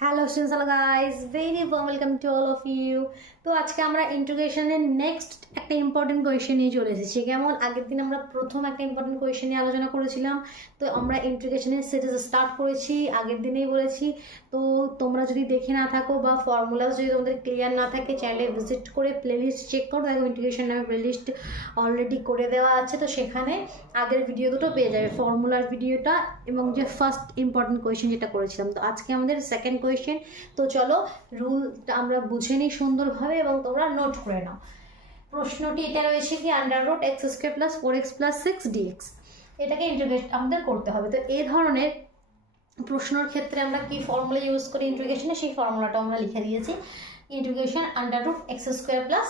Hello students, hello guys, very warm welcome to all of you. তো আজকে আমরা ইন্টিগ্রেশনের নেক্সট একটা ইম্পর্টেন্ট কোয়েশ্চেন নিয়ে চলে এসেছি। কেমন আগের দিন আমরা প্রথম একটা ইম্পর্টেন্ট কোয়েশ্চেন নিয়ে আলোচনা করেছিলাম, তো আমরা ইন্টিগ্রেশনের সিরিজ স্টার্ট করেছি আগের দিনেই বলেছি। তো তোমরা যদি দেখে না থাকো বা ফর্মুলা যদি তোমাদের ক্লিয়ার না থাকে, চ্যানেলে ভিজিট করে প্লেলিস্ট চেক করো, দেখো ইন্টিগ্রেশন নামে প্লেলিস্ট অলরেডি করে দেওয়া আছে। তো সেখানে আগের ভিডিও দুটো পেয়ে যাবে, ফর্মুলার ভিডিওটা এবং যে ফার্স্ট ইম্পর্টেন্ট কোয়েশ্চেন যেটা করেছিলাম। তো আজকে আমাদের সেকেন্ড কোয়েশ্চেন। তো চলো রুলটা আমরা বুঝে নিই সুন্দরভাবে এবং তোমরা নোট করে নাও। প্রশ্নটি এটা রয়েছে কি, under root x square plus 4x plus 6 dx, এটাকে ইন্টিগ্রেট আমাদের করতে হবে। তো এই ধরনের প্রশ্নের ক্ষেত্রে আমরা কি ফর্মুলা ইউজ করি ইন্টিগ্রেশনে, সেই ফর্মুলাটা আমরা লিখে দিয়েছি। ইন্টিগ্রেশন আন্ডাররুট এক্স স্কোয়ার প্লাস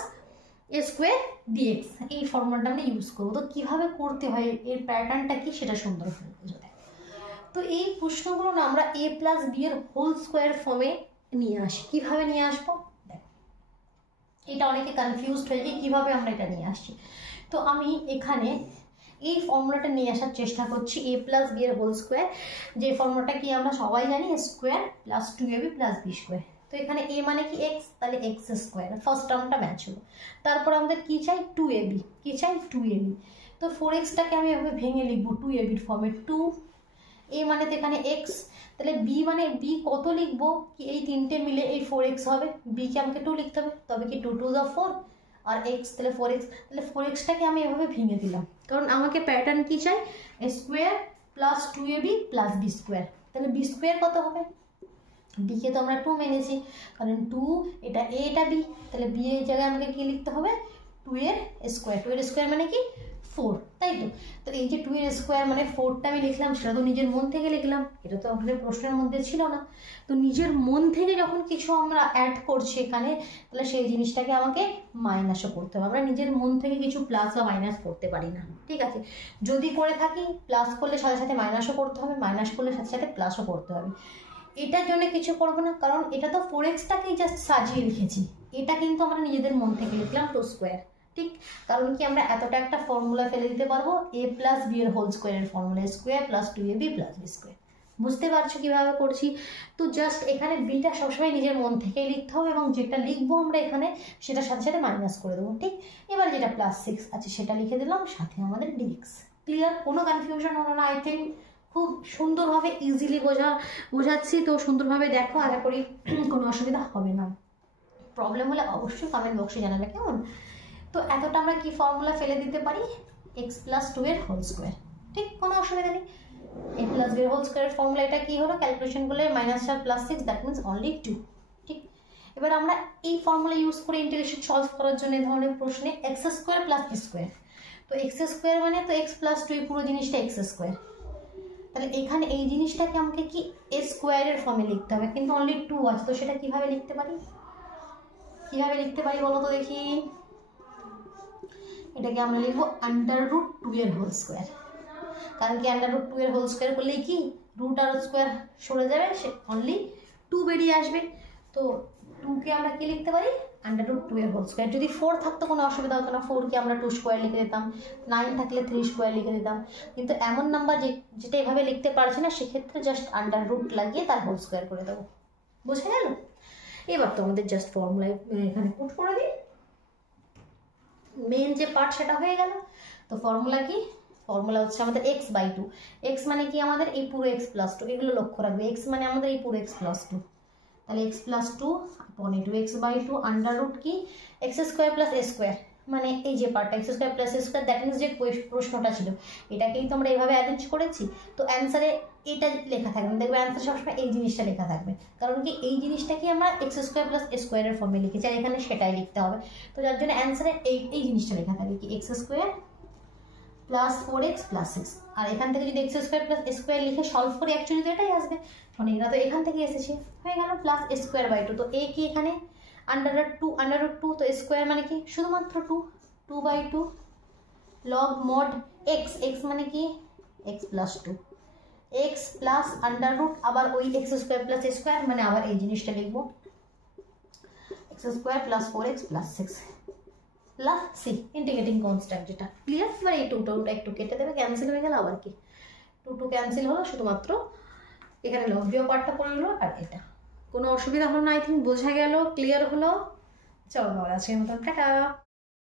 এ স্কোয়ার ডিএক্স, এই ফর্মুলাটা আমরা ইউজ করবো। তো কিভাবে করতে হয়, এর প্যাটার্নটা কি সেটা সুন্দরভাবে বুঝে দেয়। তো এই প্রশ্নগুলো না আমরা এ প্লাস বি এর হোল স্কোয়ার ফর্মে নিয়ে আসি। কিভাবে নিয়ে আসবো দেখো, এটা অনেকে কনফিউজড হয়ে যায় কিভাবে আমরা এটা নিয়ে আসছি। তো আমি এখানে এই ফর্মুলাটা নিয়ে আসার চেষ্টা করছি, এ প্লাস বি এর হোল স্কোয়ার, যে ফর্মুলাটা কি আমরা সবাই জানি, square plus 2ab plus b square. তো এখানে এ মানে কি এক্স, তাহলে এক্স স্কোয়ার, ফার্স্ট টার্মটা ম্যাচ হলো। তারপর আমাদের কি চাই, 2ab, কি চাই 2ab। তো 4xটাকে আমি এভাবে ভেঙে লিখবো 2ab এর ফর্মে। 2 এ মানে তো এখানে এক্স, তাহলে বি মানে বি কত লিখবো কি, এই তিনটে মিলে এই 4x হবে, বি কে আমাকে 2 লিখতে হবে, তবে কি 2 2 4 আর এক্স, তাহলে 4x। তাহলে 4xটাকে আমি এভাবে ভেঙে দিলাম, কারণ আমাকে প্যাটার্ন কি চাই, square plus 2ab plus b square. তাহলে বি স্কোয়ার কত হবে, বিকে তো আমরা 2 মেনেছি, কারণ 2 এটা এ এটা বি, তাহলে বি এর জায়গায় আমাকে কি লিখতে হবে, 2 এর স্কোয়ার। 2 এর স্কোয়ার মানে কি 4, তাই তো। তো এই যে 2 এর স্কোয়ার মানে 4টা আমি লিখলাম, সেটা তো নিজের মন থেকে লিখলাম, এটা তো আমাদের প্রশ্নের মধ্যে ছিল না। তো নিজের মন থেকে যখন কিছু আমরা অ্যাড করছি এখানে, তাহলে সেই জিনিসটাকে আমাকে মাইনাসও করতে হবে। আমরা নিজের মন থেকে কিছু প্লাস বা মাইনাস করতে পারি না, ঠিক আছে। যদি করে থাকি, প্লাস করলে সাথে সাথে মাইনাসও করতে হবে, মাইনাস করলে সাথে সাথে প্লাসও করতে হবে। এটার জন্য কিছু করবো না, কারণ এটা তো 4xটাকেই জাস্ট সাজিয়ে লিখেছি, এটা কিন্তু আমরা নিজেদের মন থেকে লিখলাম 2 স্কোয়ার, ঠিক। কারণ কি আমরা এতটা একটা ফর্মুলা ফেলে দিতে পারবো, এ প্লাস বি এর হোল স্কোয়ারের ফর্মুলা, square plus 2ab plus b square. বুঝতে পারছো কিভাবে করছি। তো জাস্ট এখানে বিটা সবসময় নিজের মন থেকেই লিখতে হবে, এবং যেটা লিখবো আমরা এখানে সেটার সাথে সাথে মাইনাস করে দেবো, ঠিক। এবার যেটা প্লাস 6 আছে সেটা লিখে দিলাম, সাথে আমাদের ডিএক্স। ক্লিয়ার, কোনো কনফিউশন হলো না? আই থিঙ্ক খুব সুন্দরভাবে ইজিলি বোঝাচ্ছি। তো সুন্দরভাবে দেখো, আশা করি কোনো অসুবিধা হবে না। প্রবলেম হলে অবশ্যই কমেন্ট বক্সে জানাবে, কেমন। তো এতটা আমরা কি ফর্মুলা ফেলে দিতে পারি, এক্স প্লাস 2 এর হোল স্কোয়ার, ঠিক, কোনো অসুবিধা নেই। এ প্লাস বি এর হোল স্কোয়ারের ফর্মুলা এটা কি হলো, ক্যালকুলেশন করলে -4 প্লাস 6, দ্যাট মিনস অনলি 2, ঠিক। এবার আমরা এই ফর্মুলা ইউজ করে ইন্টিগ্রেশন সলভ করার জন্য এই ধরনের প্রশ্নে এক্স স্কোয়ার প্লাস স্কোয়ার। তো এক্স স্কোয়ার মানে তো এক্স প্লাস 2, এই পুরো জিনিসটা এক্স স্কোয়ার। তাহলে এখানে এই জিনিসটাকে আমাকে কি এ স্কোয়ারের ফর্মে লিখতে হবে, কিন্তু অনলি 2 আছে, তো সেটা কিভাবে লিখতে পারি, কিভাবে লিখতে পারি বলো তো দেখি। এটাকে আমরা লিখবো আন্ডাররুট 2 এর হোল স্কোয়ার, কারণ কি আন্ডাররুট 2 এর হোল স্কোয়ার করলেই কি রুট আর স্কোয়ার সরে যাবে, সে অনলি 2 বেরিয়ে আসবে। তো 2 কে আমরা কি লিখতে পারি, আন্ডাররুট 2 এর হোল স্কোয়ার। যদি 4 থাকতো কোনো অসুবিধা হতো না, 4 কে আমরা 2 স্কোয়ার লিখে দিতাম, 9 থাকলে 3 স্কোয়ার লিখে দিতাম। কিন্তু এমন নাম্বার যেটা এভাবে লিখতে পারছি না, সেক্ষেত্রে জাস্ট আন্ডাররুট লাগিয়ে তার হোল স্কোয়ার করে দেবো। বুঝে গেল? এবার তো আমাদের জাস্ট ফর্মুলায় এখানে পুট করে দিই, মেন যে পার্ট সেটা হয়ে গেল। তো ফর্মুলা কি, ফর্মুলা হচ্ছে আমাদের x/2। x মানে কি আমাদের এই পুরো x প্লাস 2, এগুলো লক্ষ্য রাখবে, x মানে আমাদের এই পুরো x প্লাস 2, তাহলে x প্লাস 2 আপন এই 2x/2 আন্ডাররুট কি এক্স স্কোয়ার প্লাস এ স্কোয়ার, মানে এই যে পার্টটা x square plus A square, that means যে প্রশ্নটা ছিল এটাকেই তো আমরা এইভাবে অ্যারেঞ্জ করেছি। তো অ্যান্সারে এটা লেখা থাকবে, দেখবে অ্যান্সার সবসময় এই জিনিসটা লেখা থাকবে, কারণ কি এই জিনিসটাকে আমরা এক্স স্কোয়ার প্লাস এ স্কোয়ারের ফর্মে লিখেছি, আর এখানে সেটাই লিখতে হবে। তো যার জন্য অ্যান্সারে এই জিনিসটা লেখা থাকবে কি x square plus 4x plus 6, আর এখান থেকে যদি এক্স স্কোয়ার প্লাস স্কোয়ার লিখে সলভ করি অ্যাকচুয়ালি তো এটাই আসবে, মানে এটা তো এখান থেকে এসেছে, হয়ে গেল প্লাস স্কোয়ার/2। তো এ কি এখানে আন্ডাররুট 2, তো স্কোয়ার মানে কি শুধুমাত্র 2/2 লগ মড x মানে কি x প্লাস 2, x প্লাস আন্ডাররুট আবার ওই এক্স স্কোয়ার প্লাস স্কোয়ার, মানে আবার এই জিনিসটা লিখবো x square plus 4x plus 6 plus c integrating constant, যেটা ক্লিয়ার। এবার এই 2টা একটু কেটে দেবে, ক্যান্সেল হয়ে গেল, আবার কি 2 ক্যান্সেল হলো, শুধুমাত্র এখানে লব্ধীয় পার্টটা পড়ে গেলো, আর এটা কোনো অসুবিধা হলো না? আই থিঙ্ক বোঝা গেল, ক্লিয়ার হলো। চলো আজকের মতন টাটা।